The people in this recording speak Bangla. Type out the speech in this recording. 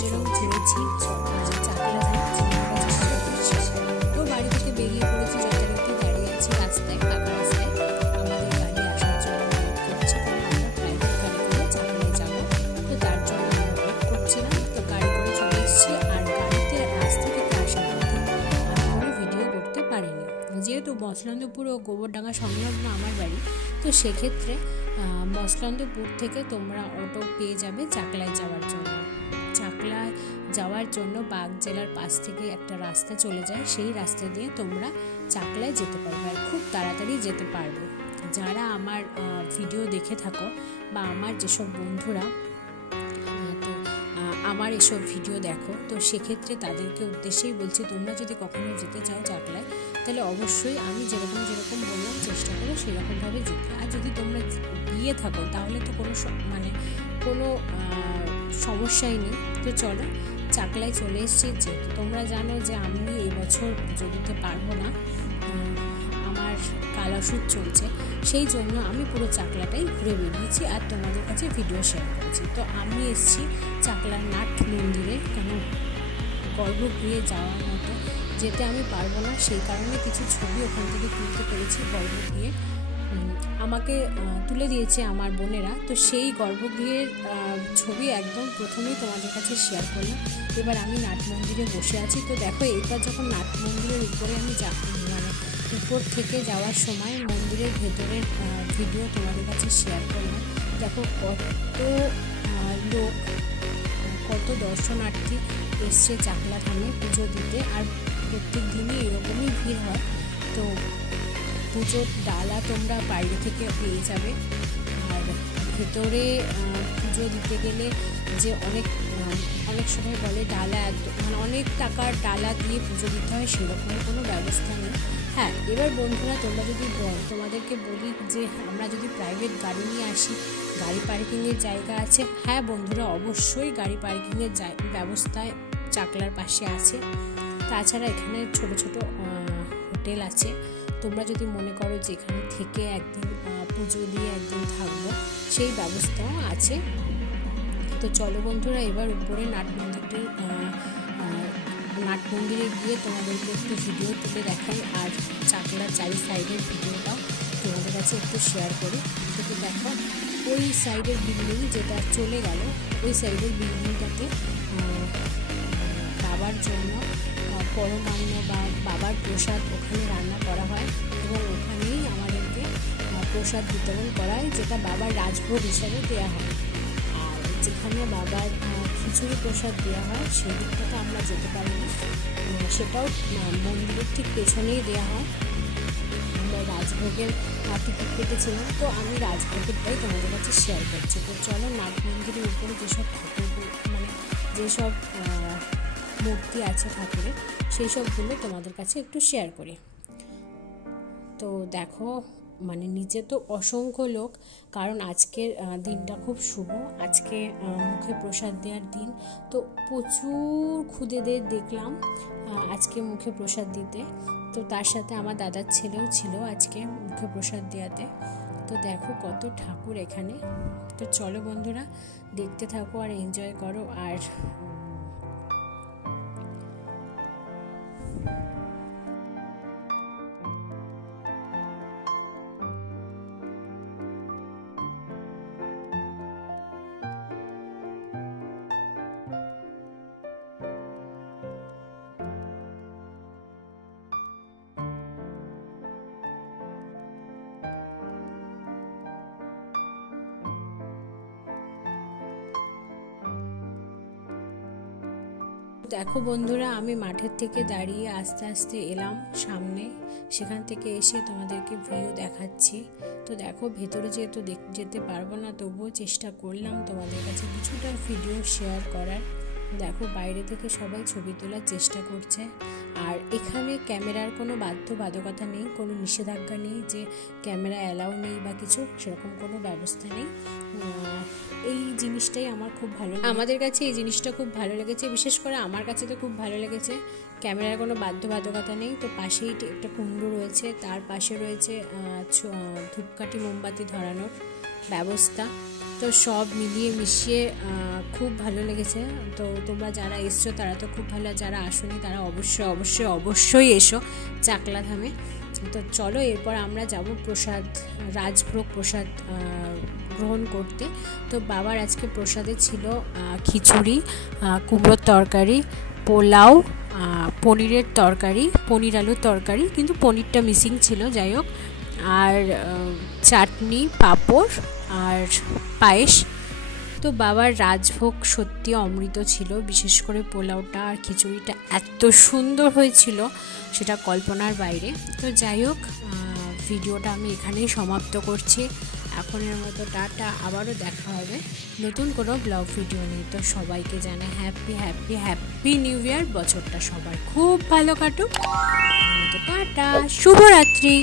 যেরকম ঘুরেছি চাকলা তো বাড়ি থেকে বেরিয়ে পড়েছি, যথারীতি দাঁড়িয়ে আছি রাস্তায়, ফাঁকা রাস্তায়। আমাদের গাড়ি আসার জন্য ওয়েট করছি, কারণ আমরা প্রাইভেট গাড়ি করে চাকলায় যাবো, তো তার জন্য আমরা ওয়েট করছিলাম। তো গাড়ি করে চলে এসেছি, আর গাড়িতে রাস্তা থেকে আসার পথে আমি কোনো ভিডিও করতে পারিনি, যেহেতু মসলন্দপুর ও গোবরডাঙ্গা সংলগ্ন আমার বাড়ি। তো সেক্ষেত্রে মসলন্দপুর থেকে তোমরা অটো পেয়ে যাবে চাকলায় যাওয়ার জন্য। চাকলায় যাওয়ার জন্য বাগ জেলার পাশ থেকে একটা রাস্তা চলে যায়, সেই রাস্তা দিয়ে তোমরা চাকলায় যেতে পারবে, আর খুব তাড়াতাড়ি যেতে পারবে। যারা আমার ভিডিও দেখে থাকো বা আমার যেসব বন্ধুরা তো আমার এসব ভিডিও দেখো, তো সেক্ষেত্রে তাদেরকে উদ্দেশ্যেই বলছি, তোমরা যদি কখনো যেতে চাও চাকলায়, তাহলে অবশ্যই আমি যেরকম বললাম চেষ্টা করো সেরকমভাবে যেতে। আর যদি তোমরা গিয়ে থাকো তাহলে তো কোনো সমস্যাই নেই। তো চলো চাকলায় চলে এসেছি। যেহেতু তোমরা জানো যে আমি এবছর পুজো দিতে পারবো না, আমার কালাসুদ চলছে, সেই জন্য আমি পুরো চাকলাটাই ঘুরে বেরিয়েছি আর তোমাদের কাছে ভিডিও শেয়ার করেছি। তো আমি এসেছি চাকলার নাট মন্দিরে, কেন গর্ভগৃহে যাওয়ার মতো যেতে আমি পারবো না, সেই কারণে কিছু ছবি ওখান থেকে তুলতে পেরেছি। গর্ভগৃহে আমাকে তুলে দিয়েছে আমার বোনেরা, তো সেই গর্ভগৃহের ছবি একদম প্রথমেই তোমাদের কাছে শেয়ার করলাম। এবার আমি নাট মন্দিরে বসে আছি। তো দেখো, এইবার যখন নাট মন্দিরের উপরে আমি উপর থেকে যাওয়ার সময় মন্দিরের ভেতরের ভিডিও তোমাদের কাছে শেয়ার করলাম। দেখো কত দর্শনার্থী এসছে চাকলা ধামে পুজো দিতে, আর প্রত্যেক দিনই এরকমই ভিড় হয়। তো পুজোর ডালা তোমরা বাইরে থেকে পেয়ে যাবে, আর ভেতরে পুজো দিতে গেলে যে অনেক সময় বলে ডালা অনেক টাকার ডালা দিয়ে পুজো দিতে হয়, সেরকম কোনো ব্যবস্থা নেই। হ্যাঁ, এবার বন্ধুরা তোমাদেরকে বলি যে আমরা যদি প্রাইভেট গাড়ি নিয়ে আসি, গাড়ি পার্কিংয়ের জায়গা আছে। হ্যাঁ বন্ধুরা, অবশ্যই গাড়ি পার্কিংয়ের ব্যবস্থায় চাকলার পাশে আছে। তাছাড়া এখানে ছোট ছোট হোটেল আছে। তোমরা যদি মনে করো যে এখানে থেকে একদিন পুজো দিয়ে একদিন থাকবো, সেই ব্যবস্থাও আছে। তো চলো বন্ধুরা, এবার উপরে নাট মন্দিরে গিয়ে তোমাদেরকে একটু ভিডিও তুলে দেখাই, আর চাকলার চারি সাইডের ভিডিওটাও তোমাদের কাছে একটু শেয়ার করি। তো দেখো, ওই সাইডের বিল্ডিং যেটা চলে গেল, ওই সাইডের বিল্ডিংটাতে বাবার জন্য পরমান্ন বা বাবার প্রসাদ ওখানে রান্না করা হয়, এবং ওখানেই আমাদেরকে প্রসাদ বিতরণ করায়, যেটা বাবার রাজভোগ হিসাবে দেওয়া হয়। আর যেখানে বাবার খিচুড়ি প্রসাদ দেওয়া হয়, সেই দিকটাতে আমরা যেতে পারি না, সেটাও মন্দিরের ঠিক পেছনেই দেওয়া হয়। আমরা রাজভোগের টিকিট কেটেছিলাম, তো আমি রাজভোগেরটাই তোমাদের কাছে শেয়ার করছি। তো চলো, নাট মন্দিরের উপরে যেসব যেসব মূর্তি আছে ঠাকুরের, সেই সবগুলো তোমাদের কাছে একটু শেয়ার করি। তো দেখো, নিচে তো অসংখ্য লোক, কারণ আজকের দিনটা খুব শুভ, আজকে মুখে প্রসাদ দেওয়ার দিন। তো প্রচুর খুদেদের দেখলাম আজকে মুখে প্রসাদ দিতে। তো তার সাথে আমার দাদার ছেলেও ছিল আজকে মুখে প্রসাদ দেওয়াতে। তো দেখো কত ঠাকুর এখানে। তো চলো বন্ধুরা, দেখতে থাকো আর এনজয় করো। আর দেখো বন্ধুরা, আমি মাঠের থেকে দাঁড়িয়ে আস্তে আস্তে এলাম সামনে, সেখান থেকে এসে তোমাদেরকে ভিউ দেখাচ্ছি। তো দেখো, ভেতরে যেহেতু যেতে পারবো না, তবুও চেষ্টা করলাম তোমাদের কাছে কিছুটা ভিডিও শেয়ার করার। দেখো, বাইরে থেকে সবাই ছবি তোলার চেষ্টা করছে, আর এখানে ক্যামেরার কোনো বাধ্যবাধকতা নেই, কোনো নিষেধাজ্ঞা নেই যে ক্যামেরা অ্যালাউ নেই বা কিছু, সেরকম কোনো ব্যবস্থা নেই। এই জিনিসটাই আমার খুব ভালো, আমাদের কাছে এই জিনিসটা খুব ভালো লেগেছে, বিশেষ করে আমার কাছে তো খুব ভালো লেগেছে। ক্যামেরার কোনো বাধ্যবাধকতা নেই। তো পাশেই একটা কুণ্ড রয়েছে, তার পাশে রয়েছে ধূপকাঠি মোমবাতি ধরানোর ব্যবস্থা। তো সব মিলিয়ে মিশিয়ে খুব ভালো লেগেছে। তো তোমরা যারা এসছো তারা তো খুব ভালো, যারা আসোনি তারা অবশ্যই অবশ্যই অবশ্যই এসো চাকলা ধামে। তো চলো এরপর আমরা যাব প্রসাদ, রাজভোগ প্রসাদ গ্রহণ করতে। তো বাবার আজকে প্রসাদে ছিল খিচুড়ি, কুমড়োর তরকারি, পোলাও, পনিরের তরকারি, পনির আলুর তরকারি, কিন্তু পনিরটা মিসিং ছিল, যাই হোক, আর চাটনি, পাঁপড় আর পায়েস। তো বাবার রাজভোগ সত্যি অমৃত ছিল, বিশেষ করে পোলাওটা আর খিচুড়িটা এত সুন্দর হয়েছিল সেটা কল্পনার বাইরে। তো যাই হোক, ভিডিওটা আমি এখানেই সমাপ্ত করছি। এখনের মতো টাটা, আবারও দেখা হবে নতুন কোনো ব্লগ ভিডিও নিয়ে। তো সবাইকে জানাই happy happy happy new year, বছরটা সবার খুব ভালো কাটুক। টাটা, শুভরাত্রি।